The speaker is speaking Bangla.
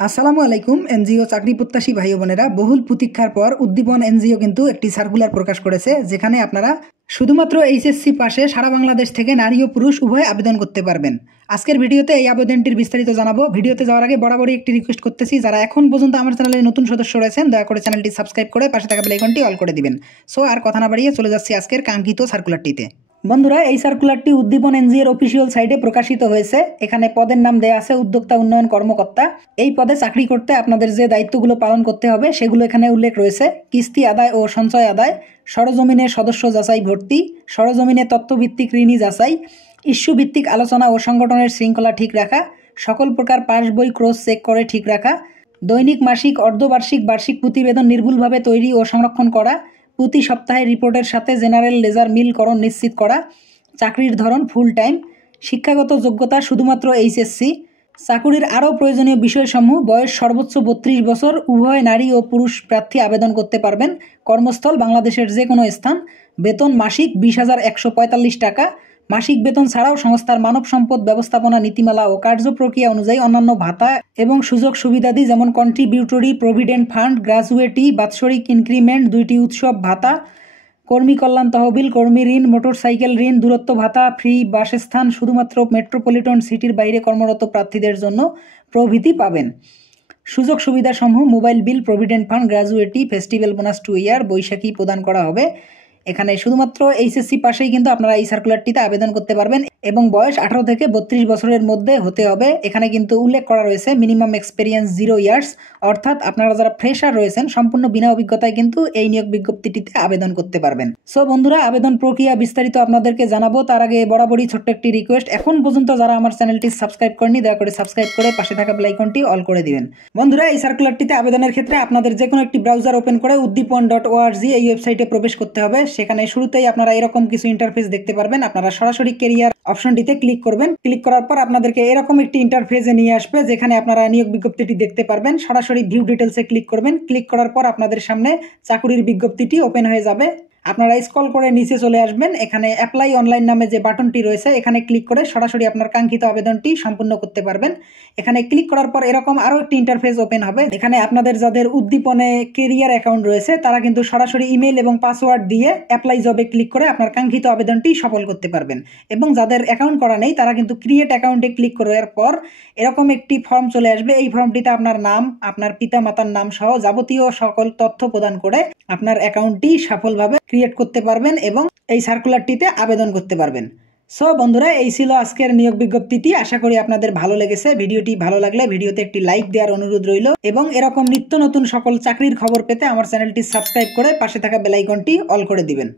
আসসালামু আলাইকুম। এনজিও চাকরি প্রত্যাশী ভাই বোনেরা, বহুল প্রতীক্ষার পর উদ্দীপন এনজিও কিন্তু একটি সার্কুলার প্রকাশ করেছে, যেখানে আপনারা শুধুমাত্র এইচএসসি পাশে সারা বাংলাদেশ থেকে নারী ও পুরুষ উভয় আবেদন করতে পারবেন। আজকের ভিডিওতে এই আবেদনটির বিস্তারিত জানাবো। ভিডিওতে যাওয়ার আগে বরাবরই একটি রিকোয়েস্ট করতেছি, যারা এখন পর্যন্ত আমার চ্যানেলে নতুন সদস্য রয়েছেন দয়া করে চ্যানেলটি সাবস্ক্রাইব করে পাশে থাকা বেল আইকনটি অল করে দিবেন। সো আর কথা না বাড়িয়ে চলে যাচ্ছি আজকের কাঙ্ক্ষিত সার্কুলারটিতে। বন্ধুরা, এই সার্কুলারটি উদ্দীপন এনজিওর অফিসিয়াল সাইটে প্রকাশিত হয়েছে। এখানে পদের নাম দেয়া আছে উদ্যোক্তা উন্নয়ন কর্মকর্তা। এই পদে চাকরি করতে আপনাদের যে দায়িত্বগুলো পালন করতে হবে সেগুলো এখানে উল্লেখ রয়েছে। কিস্তি আদায় ও সঞ্চয় আদায়, সরজমিনে সদস্য যাচাই ভর্তি, সরজমিনে তথ্যভিত্তিক ঋণী যাচাই, ইস্যু ভিত্তিক আলোচনা ও সংগঠনের শৃঙ্খলা ঠিক রাখা, সকল প্রকার পাস বই ক্রস চেক করে ঠিক রাখা, দৈনিক, মাসিক, অর্ধবার্ষিক, বার্ষিক প্রতিবেদন নির্ভুলভাবে তৈরি ও সংরক্ষণ করা, প্রতি সপ্তাহে রিপোর্টের সাথে জেনারেল লেজার মিলকরণ নিশ্চিত করা, চাকরির ধরন ফুল টাইম, শিক্ষাগত যোগ্যতা শুধুমাত্র এইচএসসি, চাকুরির আরও প্রয়োজনীয় বিষয়সমূহ, বয়স সর্বোচ্চ 32 বছর, উভয় নারী ও পুরুষ প্রার্থী আবেদন করতে পারবেন, কর্মস্থল বাংলাদেশের যে কোনো স্থান, বেতন মাসিক 20,145 টাকা, মাসিক বেতন ছাড়াও সংস্থার মানব সম্পদ ব্যবস্থাপনা নীতিমালা ও কার্যপ্রক্রিয়া অনুযায়ী অন্যান্য ভাতা এবং সুযোগ সুবিধাদি যেমন কন্ট্রিবিউটরি প্রভিডেন্ট ফান্ড, গ্র্যাজুয়েটি, বাৎসরিক ইনক্রিমেন্ট, 2টি উৎসব ভাতা, কর্মী কল্যাণ তহবিল, কর্মী ঋণ, মোটরসাইকেল ঋণ, দূরত্ব ভাতা, ফ্রি বাসস্থান শুধুমাত্র মেট্রোপলিটন সিটির বাইরে কর্মরত প্রার্থীদের জন্য প্রভৃতি পাবেন। সুযোগ সুবিধাসমূহ mobile bill, provident fund, gratuity, festival bonus 2 ইয়ার, বৈশাখী প্রদান করা হবে। এখানে শুধুমাত্র এইচএসসি পাশেই কিন্তু আপনারা এই সার্কুলারটিতে আবেদন করতে পারবেন এবং বয়স 18 থেকে 32 বছরের মধ্যে হতে হবে। এখানে কিন্তু উল্লেখ করা রয়েছে মিনিমাম এক্সপেরিয়েন্স 0 ইয়ার্স, অর্থাৎ আপনারা যারা ফ্রেশার রয়েছেন সম্পূর্ণ বিনা অভিজ্ঞতায় কিন্তু এই নিয়োগ বিজ্ঞপ্তিটিতে আবেদন করতে পারবেন। সো বন্ধুরা, আবেদন প্রক্রিয়া বিস্তারিত আপনাদেরকে জানাবো। তার আগে বরাবরই ছোট্ট একটি রিকোয়েস্ট, এখন পর্যন্ত যারা আমার চ্যানেলটি সাবস্ক্রাইব করেনি দয়া করে সাবস্ক্রাইব করে পাশে থাকা বেল আইকনটি অল করে দিবেন। বন্ধুরা, এই সার্কুলারটিতে আবেদনের ক্ষেত্রে আপনাদের যে কোনো একটি ব্রাউজার ওপেন করে uddipon.org এই ওয়েবসাইটে প্রবেশ করতে হবে। সেখানে শুরুতেই আপনারা এরকম কিছু ইন্টারফেস দেখতে পারবেন। আপনারা সরাসরি ক্যারিয়ার অপশনটিতে ক্লিক করবেন। ক্লিক করার পর আপনাদেরকে এরকম একটি ইন্টারফেসে নিয়ে আসবে, যেখানে আপনারা নিয়োগ বিজ্ঞপ্তিটি দেখতে পারবেন। সরাসরি ভিউ ডিটেলসে ক্লিক করবেন। ক্লিক করার পর আপনাদের সামনে চাকুরির বিজ্ঞপ্তিটি ওপেন হয়ে যাবে। আপনারা স্ক্রল করে নিচে চলে আসবেন। এখানে অ্যাপ্লাই অনলাইন নামে যে বাটনটি রয়েছে এখানে ক্লিক করে সরাসরি আপনার কাঙ্ক্ষিত আবেদনটি সম্পূর্ণ করতে পারবেন। এখানে ক্লিক করার পর এরকম আরও একটি ইন্টারফেস ওপেন হবে। এখানে আপনাদের যাদের উদ্দীপনে কেরিয়ার অ্যাকাউন্ট রয়েছে তারা কিন্তু সরাসরি ইমেল এবং পাসওয়ার্ড দিয়ে অ্যাপ্লাই জবে ক্লিক করে আপনার কাঙ্ক্ষিত আবেদনটি সফল করতে পারবেন। এবং যাদের অ্যাকাউন্ট করা নেই তারা কিন্তু ক্রিয়েট অ্যাকাউন্টে ক্লিক করার পর এরকম একটি ফর্ম চলে আসবে। এই ফর্মটিতে আপনার নাম, আপনার পিতা মাতার নাম সহ যাবতীয় সকল তথ্য প্রদান করে আপনার অ্যাকাউন্টটি সফলভাবে ক্রিয়েট করতে পারবেন এবং এই সার্কুলারটিতে আবেদন করতে পারবেন। সো বন্ধুরা, এই ছিল আজকের নিয়োগ বিজ্ঞপ্তিটি। আশা করি আপনাদের ভালো লেগেছে। ভিডিওটি ভালো লাগলে ভিডিওতে একটি লাইক দেওয়ার অনুরোধ রইল এবং এরকম নিত্য নতুন সকল চাকরির খবর পেতে আমার চ্যানেলটি সাবস্ক্রাইব করে পাশে থাকা বেল আইকনটি অল করে দিবেন।